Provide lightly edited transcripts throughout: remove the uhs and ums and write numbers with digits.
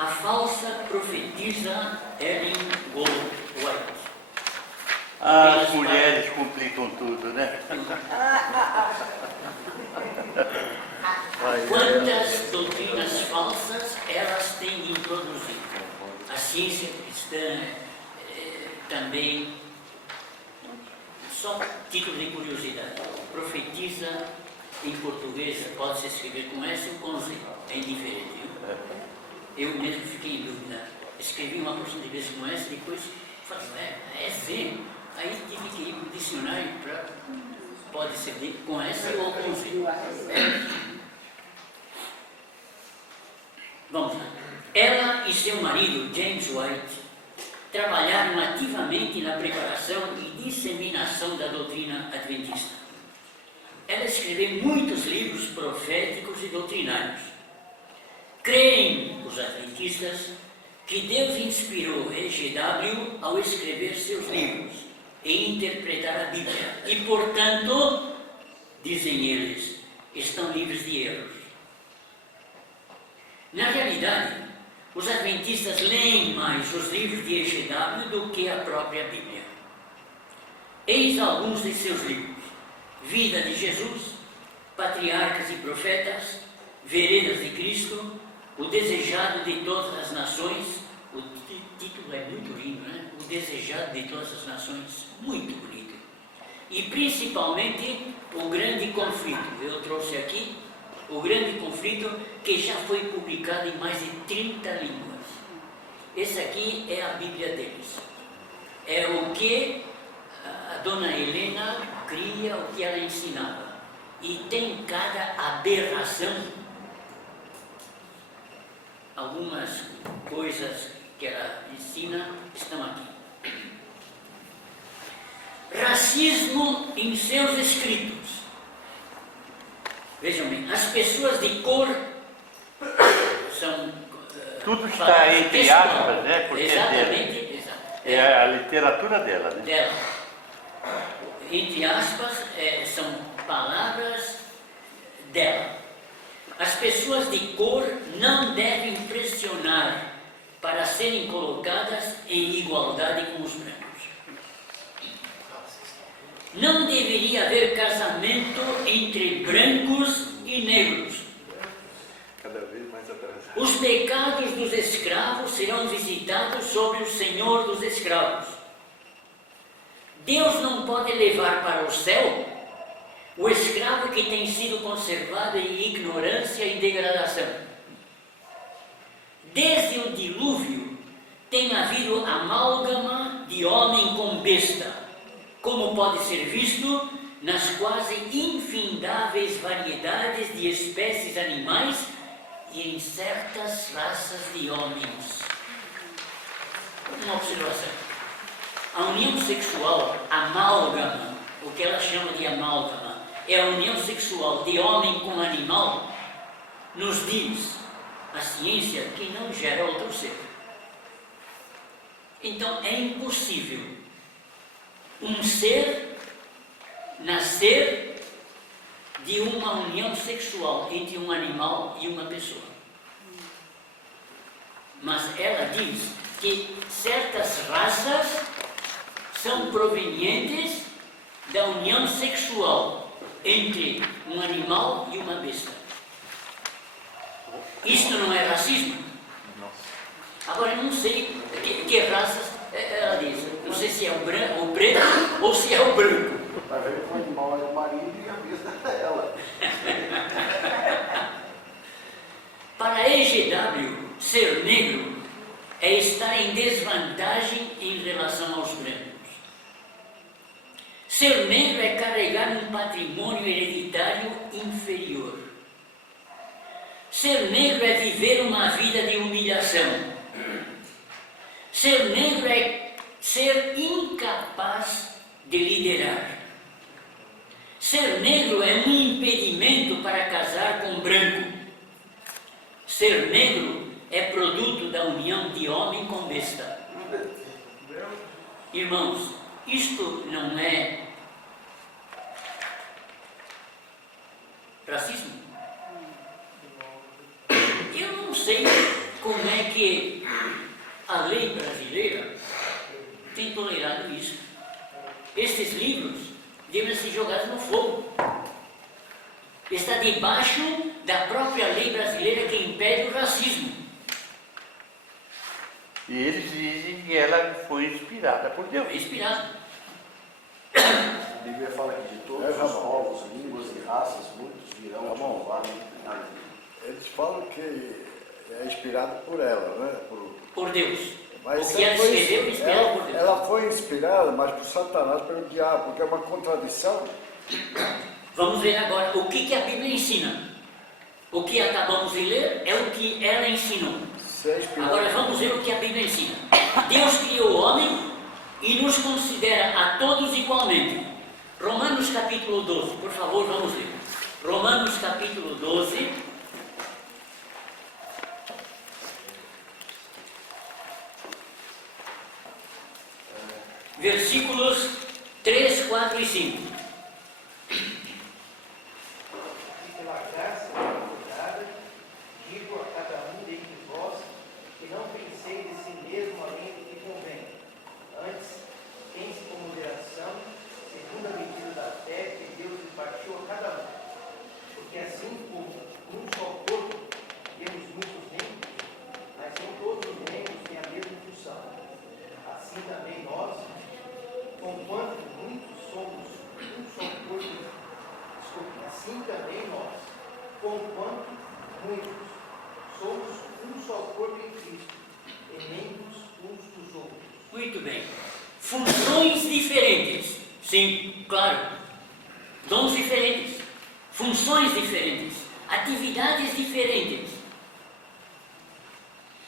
a falsa profetisa Ellen White. As mulheres complicam tudo, né? Quantas doutrinas falsas elas têm introduzido? A ciência cristã também, só título de curiosidade, profetiza em português pode se escrever com S ou com Z, é indiferente. Eu mesmo fiquei em dúvida. Escrevi uma porção de vezes com S, depois falei, é Z. Aí tive que ir para o dicionário para pode ser com S ou com Z. Vamos lá. Ela e seu marido, James White, trabalharam ativamente na preparação e disseminação da doutrina adventista. Ela escreveu muitos livros proféticos e doutrinários. Creem os adventistas que Deus inspirou E.G.W. ao escrever seus livros e interpretar a Bíblia. E, portanto, dizem eles, estão livres de erros. Na realidade, os adventistas leem mais os livros de E.G.W. do que a própria Bíblia. Eis alguns de seus livros: Vida de Jesus, Patriarcas e Profetas, Veredas de Cristo, O Desejado de Todas as Nações. O título é muito lindo, né? O Desejado de Todas as Nações, muito bonito. E principalmente O Grande Conflito. Eu trouxe aqui O Grande Conflito, que já foi publicado em mais de 30 línguas. Esse aqui é a Bíblia deles. É o que a dona Helena cria, o que ela ensinava. E tem cada aberração. Algumas coisas que ela ensina estão aqui. Racismo em seus escritos. Vejam bem, as pessoas de cor são... Tudo está entre aspas, né? Porque exatamente. é a literatura dela, né? Dela. Entre aspas, são palavras dela. As pessoas de cor não devem pressionar para serem colocadas em igualdade com os brancos. Não deveria haver casamento entre brancos e negros. Cada vez mais atrasado. Os pecados dos escravos serão visitados sobre o Senhor dos escravos. Deus não pode levar para o céu o escravo que tem sido conservado em ignorância e degradação. Desde o dilúvio tem havido amálgama de homem com besta, como pode ser visto nas quase infindáveis variedades de espécies animais e em certas raças de homens. Uma observação. A união sexual, amálgama, o que ela chama de amálgama, é a união sexual de homem com animal, nos diz a ciência que não gera outro ser. Então é impossível um ser nascer de uma união sexual entre um animal e uma pessoa. Mas ela diz que certas raças são provenientes da união sexual entre um animal e uma besta. Isto não é racismo? Agora eu não sei que raças ela diz. Não sei se é o preto ou se é o branco. Está vendo que o animal é o marido e a besta é ela. Para E.G.W., ser negro é estar em desvantagem em relação aos brancos. Ser negro é carregar um patrimônio hereditário inferior. Ser negro é viver uma vida de humilhação. Ser negro é ser incapaz de liderar. Ser negro é um impedimento para casar com branco. Ser negro é produto da união de homem com besta. Irmãos, isto não é racismo? Eu não sei como é que a lei brasileira tem tolerado isso. Estes livros devem ser jogados no fogo. Está debaixo da própria lei brasileira que impede o racismo. E eles dizem que ela foi inspirada por Deus. É inspirado. A Bíblia fala que de todos os povos, línguas e raças, muitos virão te louvar. Eles falam que é inspirado por ela, né? Por Deus. Mas O que ela escreveu é inspirado por Deus. ela foi inspirada, mas por Satanás, pelo diabo, porque é uma contradição. Vamos ver agora o que a Bíblia ensina. O que acabamos de ler é o que ela ensinou. Se é inspirado. Agora vamos ver o que a Bíblia ensina. Deus criou o homem e nos considera a todos igualmente. Romanos capítulo 12, por favor, vamos ler. Romanos capítulo 12. Versículos 3, 4 e 5. E pela graça dada, digo a cada um dentre vós, que não pensei de si mesmo além do que convém. Antes, pense com moderação, segundo a medida da fé que Deus impartiu a cada um. Porque assim como um só corpo, temos muitos membros, mas são todos os membros têm a mesma função. Assim também nós, conquanto muitos somos um só corpo, assim também nós, conquanto muitos somos um só corpo em Cristo, e membros uns dos outros. Muito bem. Funções diferentes. Sim, claro. Dons diferentes. Funções diferentes. Atividades diferentes.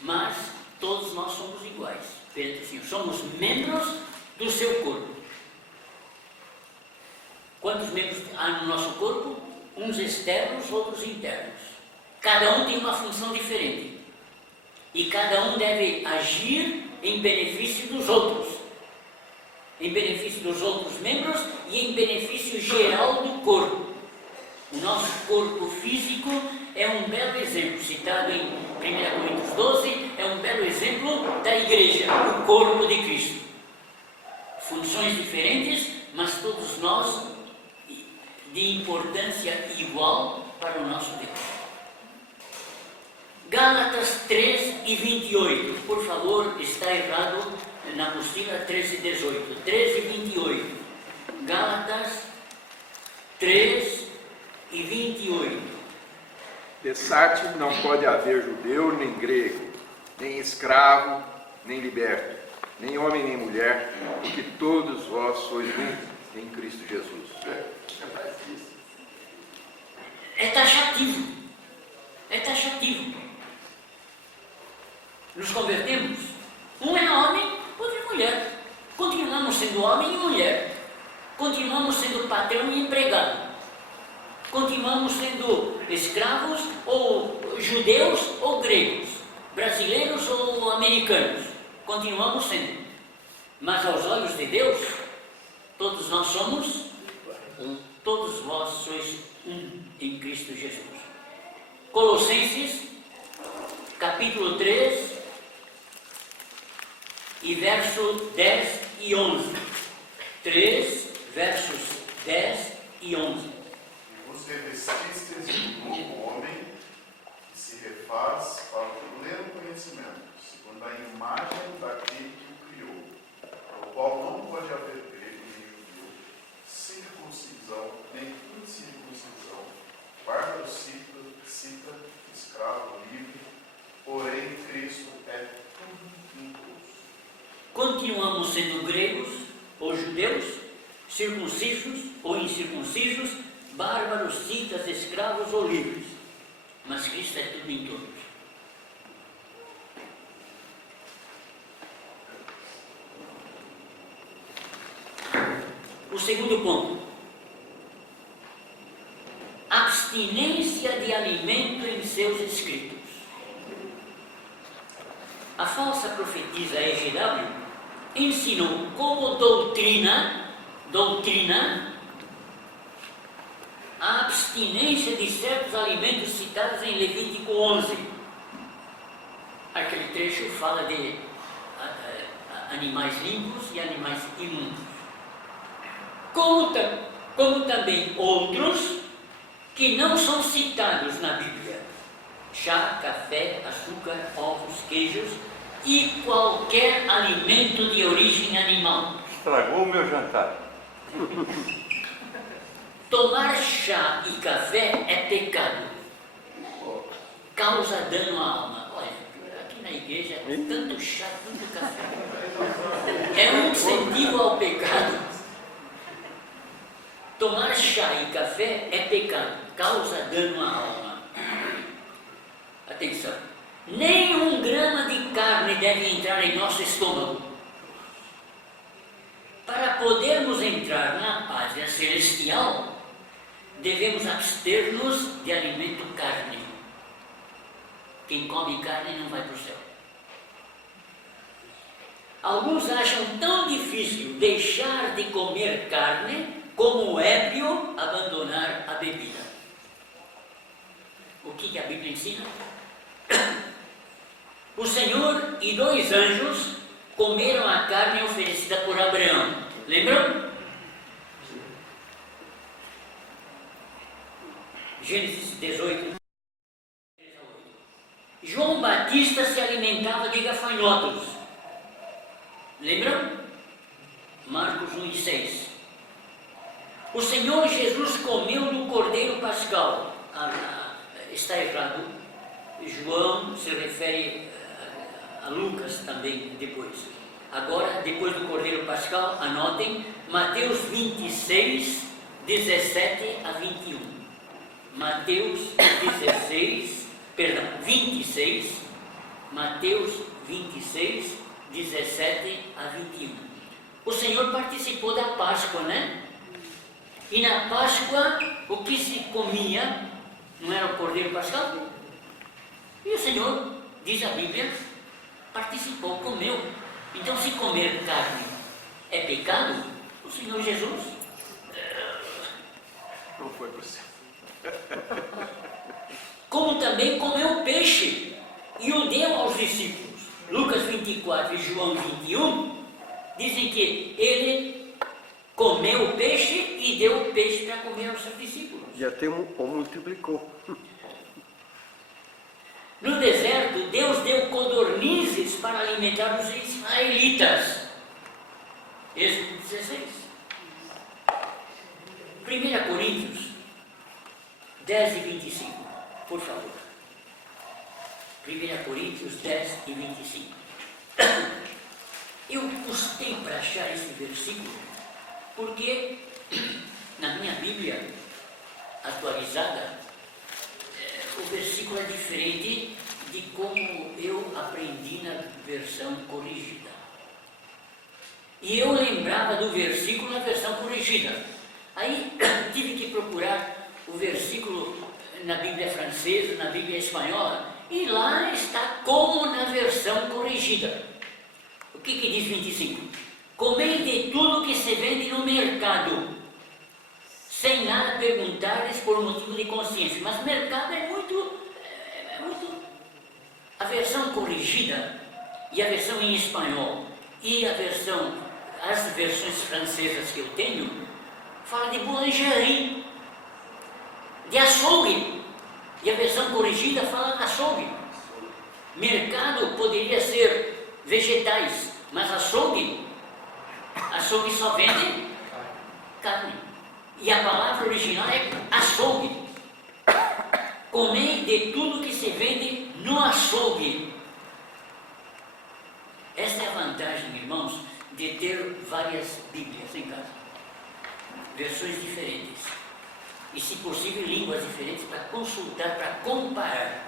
Mas todos nós somos iguais. Perante o Senhor. Somos membros do seu corpo. Quantos membros há no nosso corpo? Uns externos, outros internos. Cada um tem uma função diferente. E cada um deve agir em benefício dos outros. Em benefício dos outros membros e em benefício geral do corpo. O nosso corpo físico é um belo exemplo, citado em 1 Coríntios 12, é um belo exemplo da igreja, o corpo de Cristo. Funções diferentes, mas todos nós de importância igual para o nosso Deus. Gálatas 3 e 28, por favor, está errado na apostila 13 e 18. 13 e 28. Gálatas 3 e 28. Dessarte não pode haver judeu nem grego, nem escravo, nem liberto, nem homem nem mulher, porque todos vós sois um em Cristo Jesus. É taxativo. É taxativo. Nos convertemos. Um é homem, outro é mulher. Continuamos sendo homem e mulher. Continuamos sendo patrão e empregado. Continuamos sendo escravos ou judeus ou gregos. Brasileiros ou americanos. Continuamos sendo. Mas aos olhos de Deus, todos nós somos um. Todos vós sois um em Cristo Jesus. Colossenses, capítulo 3, e verso 10 e 11. 3, versos 10 e 11. Vos revestistes de um novo homem, que se refaz para o pleno conhecimento, segundo a imagem daquele que o criou, ao qual não pode haver grego nem judeu, circuncisão nem incircuncisão, bárbaro, cita, escravo, livre, porém Cristo é tudo em todos. Continuamos sendo gregos ou judeus, circuncisos ou incircuncisos, bárbaros, citas, escravos ou livres. Mas Cristo é tudo em todos. O segundo ponto. Abstinência de alimento em seus escritos. A falsa profetisa EGW ensinou como doutrina a abstinência de certos alimentos citados em Levítico 11. trecho fala de animais limpos e animais imundos. Como também outros que não são citados na Bíblia: chá, café, açúcar, ovos, queijos e qualquer alimento de origem animal. Estragou o meu jantar. Tomar chá e café é pecado, causa dano à alma. Olha, aqui na igreja é tanto chá, tanto café. É um incentivo ao pecado. Tomar chá e café é pecado, causa dano à alma. Atenção, nem 1 grama de carne deve entrar em nosso estômago. Para podermos entrar na pátria celestial, devemos abster-nos de alimento carne. Quem come carne não vai para o céu. Alguns acham tão difícil deixar de comer carne como o ébrio abandonar a bebida. O que a Bíblia ensina? O Senhor e 2 anjos comeram a carne oferecida por Abraão. Lembram? Gênesis 18. João Batista se alimentava de gafanhotos. Lembram? Marcos 1 e 6. O Senhor Jesus comeu do cordeiro pascal. Está errado. João se refere a Lucas também depois. Agora, depois do cordeiro pascal, anotem Mateus 26, 17 a 21. Mateus 26, Mateus 26, 17 a 21. O Senhor participou da Páscoa, né? E na Páscoa, o que se comia, não era o cordeiro pascal? E o Senhor, diz a Bíblia, participou, comeu. Então, se comer carne é pecado, o Senhor Jesus Não foi para o céu. como também comeu peixe e o deu aos discípulos. Lucas 24 e João 21 dizem que ele comeu o peixe e deu o peixe para comer aos seus discípulos. E até o multiplicou. No deserto, Deus deu codornizes para alimentar os israelitas. Êxodo 16. 1 Coríntios 10 e 25, por favor. 1 Coríntios 10 e 25. Eu custei para achar esse versículo, porque na minha Bíblia atualizada, o versículo é diferente de como eu aprendi na versão corrigida. E eu lembrava do versículo na versão corrigida. Aí tive que procurar o versículo na Bíblia francesa, na Bíblia espanhola, e lá está como na versão corrigida. O que diz 25? Comei de tudo que se vende no mercado, sem nada perguntares por motivo de consciência. Mas mercado é muito... A versão corrigida e a versão em espanhol e as versões francesas que eu tenho, fala de boulangerie, de açougue. E a versão corrigida fala de açougue. Mercado poderia ser vegetais, mas açougue só vende carne. E a palavra original é açougue. Comei de tudo que se vende no açougue. Essa é a vantagem, irmãos, de ter várias Bíblias em casa. Versões diferentes. E, se possível, línguas diferentes para consultar, para comparar.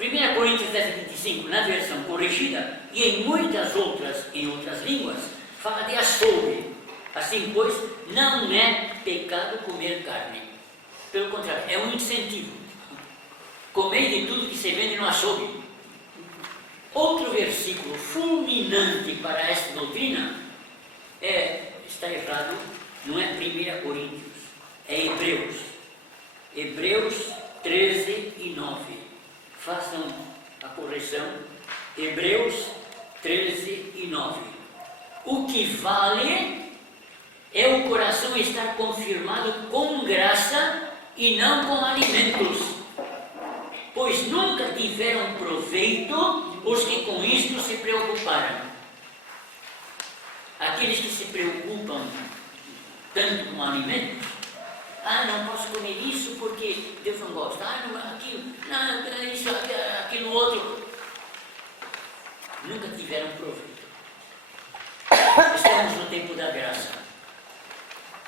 1 Coríntios 10, 25, na versão corrigida, e em muitas outras línguas, fala de açougue. Assim, pois, não é pecado comer carne. Pelo contrário, é um incentivo. Comei de tudo que se vende no açougue. Outro versículo fulminante para esta doutrina está errado, não é 1 Coríntios, é Hebreus. Hebreus 13 e 9. Façam a correção, Hebreus 13 e 9. O que vale é o coração estar confirmado com graça e não com alimentos, pois nunca tiveram proveito os que com isto se preocuparam. Aqueles que se preocupam tanto com alimentos, não posso comer isso porque Deus não gosta, não, aquilo, não, isso, aquilo outro. Nunca tiveram proveito. Estamos no tempo da graça.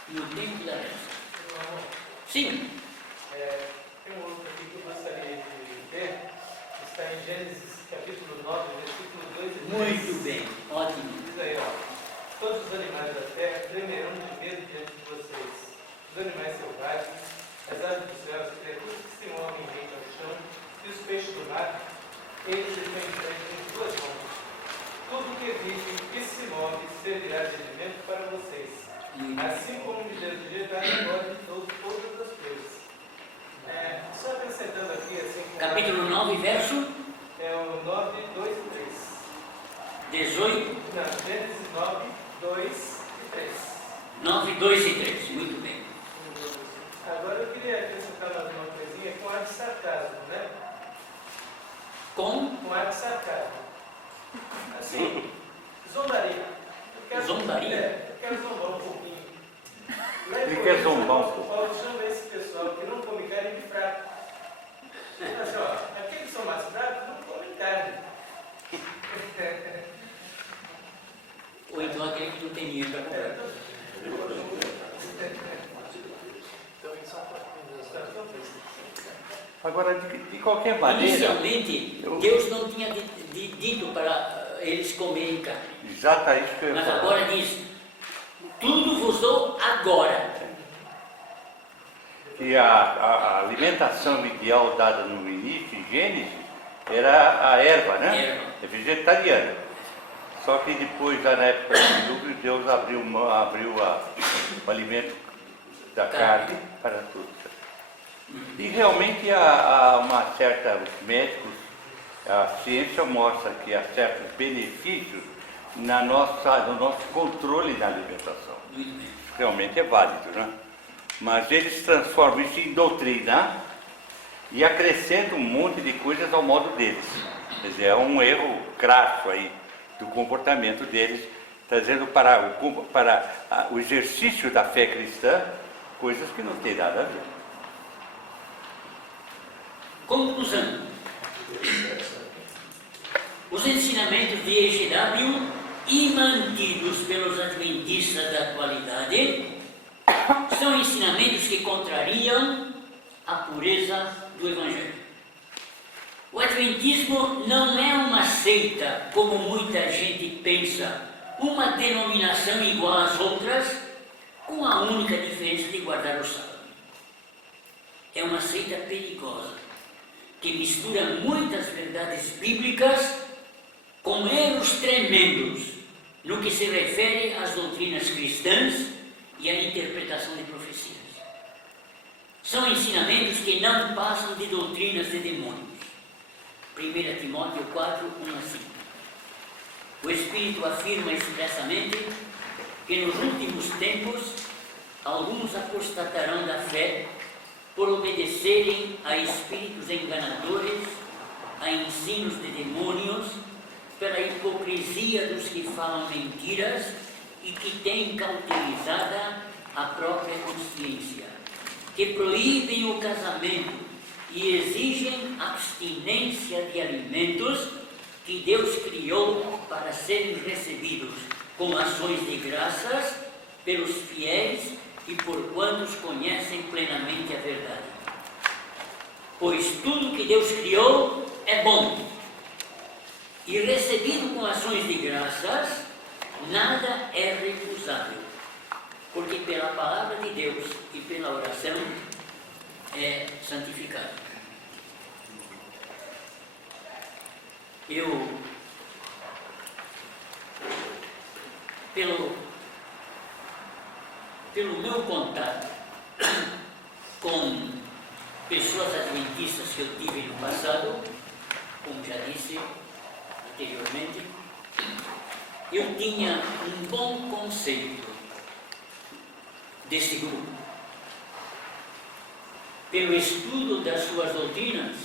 No tempo da graça. Sim. Tem um outro aqui que eu gostaria de ver. Está em Gênesis capítulo 9, versículo 2 e 3. Muito bem. Ótimo. Diz aí, todos os animais da terra tremerão de medo diante de vocês. Os animais selvagens, as aves dos céus, as criaturas que se movem rente ao chão, e os peixes do mar, eles estão em suas mãos. Tudo que vive e se move servirá de alimento para vocês. Assim como me deu dignidade, agora de todas as coisas. Só acrescentando aqui, assim, Capítulo 9, verso é o 9, 2 e 3. 18. Não, Gênesis 9, 2 e 3. 9, 2 e 3. Muito bem. Agora eu queria acrescentar mais uma coisinha com ar de sarcasmo, né? Com Com ar de sarcasmo. Assim, zombaria. Zombaria? Eu quero zombar um pouquinho. Ele quer zombar um pouco. Paulo chama esse pessoal que não come carne de fraco. Mas, aqueles que são mais fracos não comem carne. ou então aquele que não tem dinheiro para comprar. Agora, de qualquer maneira... Inicialmente, Deus não tinha dito para eles comerem carne. Exato, é isso que eu ia Mas falar. agora diz, tudo vos dou agora. Que a alimentação ideal dada no início, em Gênesis, era a erva, né? Erva. É vegetariana. Só que depois, na época do dilúvio, Deus abriu o alimento da carne para todos. E realmente há uma certa... Os médicos, a ciência mostra que há certos benefícios no nosso controle da alimentação. Isso realmente é válido, né? Mas eles transformam isso em doutrina e acrescentam um monte de coisas ao modo deles. Quer dizer, é um erro crasso aí do comportamento deles, trazendo para o exercício da fé cristã coisas que não têm nada a ver. Conclusão. Os ensinamentos de EGW e mantidos pelos adventistas da atualidade são ensinamentos que contrariam a pureza do Evangelho. O Adventismo não é uma seita, como muita gente pensa, uma denominação igual às outras, com a única diferença de guardar o sábado. É uma seita perigosa, que mistura muitas verdades bíblicas com erros tremendos no que se refere às doutrinas cristãs e à interpretação de profecias. São ensinamentos que não passam de doutrinas de demônios. 1 Timóteo 4, 1 a 5. O Espírito afirma expressamente que nos últimos tempos alguns apostatarão da fé por obedecerem a espíritos enganadores, a ensinos de demônios, pela hipocrisia dos que falam mentiras e que têm cauterizada a própria consciência, que proíbem o casamento e exigem abstinência de alimentos que Deus criou para serem recebidos com ações de graças pelos fiéis e por quantos conhecem plenamente a verdade. Pois tudo que Deus criou é bom, e recebido com ações de graças, nada é recusável, porque pela palavra de Deus e pela oração é santificado. Eu, pelo meu contato com pessoas adventistas que eu tive no passado, como já disse, anteriormente, eu tinha um bom conceito deste grupo. Pelo estudo das suas doutrinas,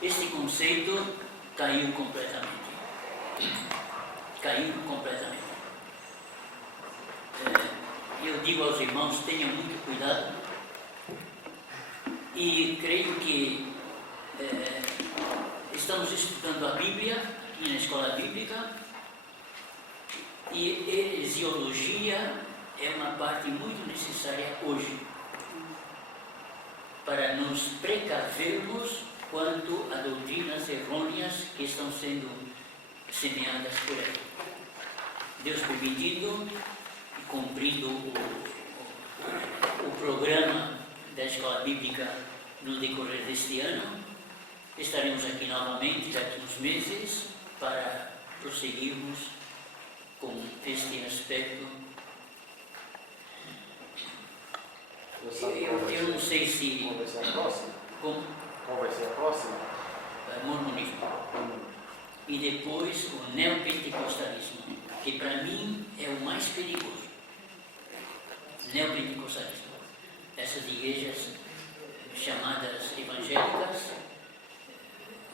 este conceito caiu completamente. Caiu completamente. Eu digo aos irmãos, tenham muito cuidado, e creio que estamos estudando a Bíblia aqui na escola bíblica, e heresiologia é uma parte muito necessária hoje, para nos precavermos quanto a doutrinas errôneas que estão sendo semeadas por aí. Deus permitindo e cumprindo o programa da escola bíblica no decorrer deste ano, estaremos aqui novamente daqui a uns meses para prosseguirmos com este aspecto. Eu não sei se... Qual vai ser a próxima? Como? Qual vai ser a próxima? Mormonismo. E depois o neopentecostalismo, que para mim é o mais perigoso. Neopentecostalismo. Essas igrejas chamadas evangélicas,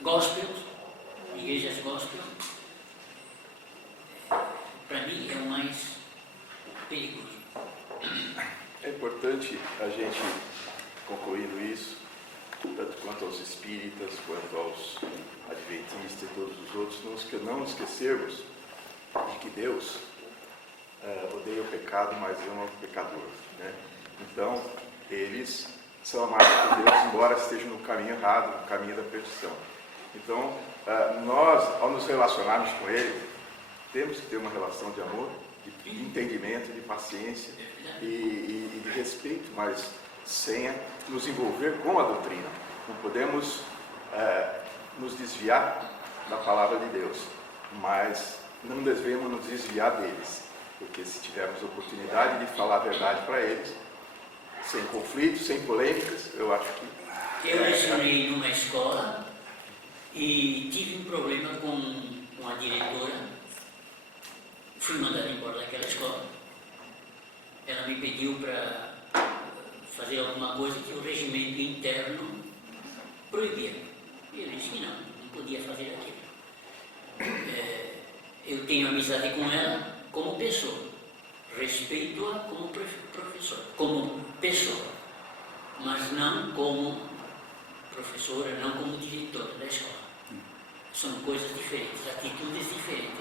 gospel, igrejas gospel, para mim é o mais perigoso. É importante a gente, concluindo isso, tanto quanto aos espíritas, quanto aos adventistas e todos os outros, não esquecermos de que Deus odeia o pecado, mas ama o pecador, né? Então, eles são amados por Deus, embora estejam no caminho errado, no caminho da perdição. Então, nós, ao nos relacionarmos com Ele, temos que ter uma relação de amor, de entendimento, de paciência e de respeito, mas sem nos envolver com a doutrina. Não podemos nos desviar da palavra de Deus, mas não devemos nos desviar deles, porque se tivermos oportunidade de falar a verdade para eles, sem conflitos, sem polêmicas, eu acho que... Eu lecionei numa escola e tive um problema com a diretora. Fui mandado embora daquela escola. Ela me pediu para fazer alguma coisa que o regimento interno proibia. E eu disse que não podia fazer aquilo. Eu tenho amizade com ela como pessoa, respeito-a como professor, como pessoa, mas não como professora, não como diretora da escola. São coisas diferentes, atitudes diferentes.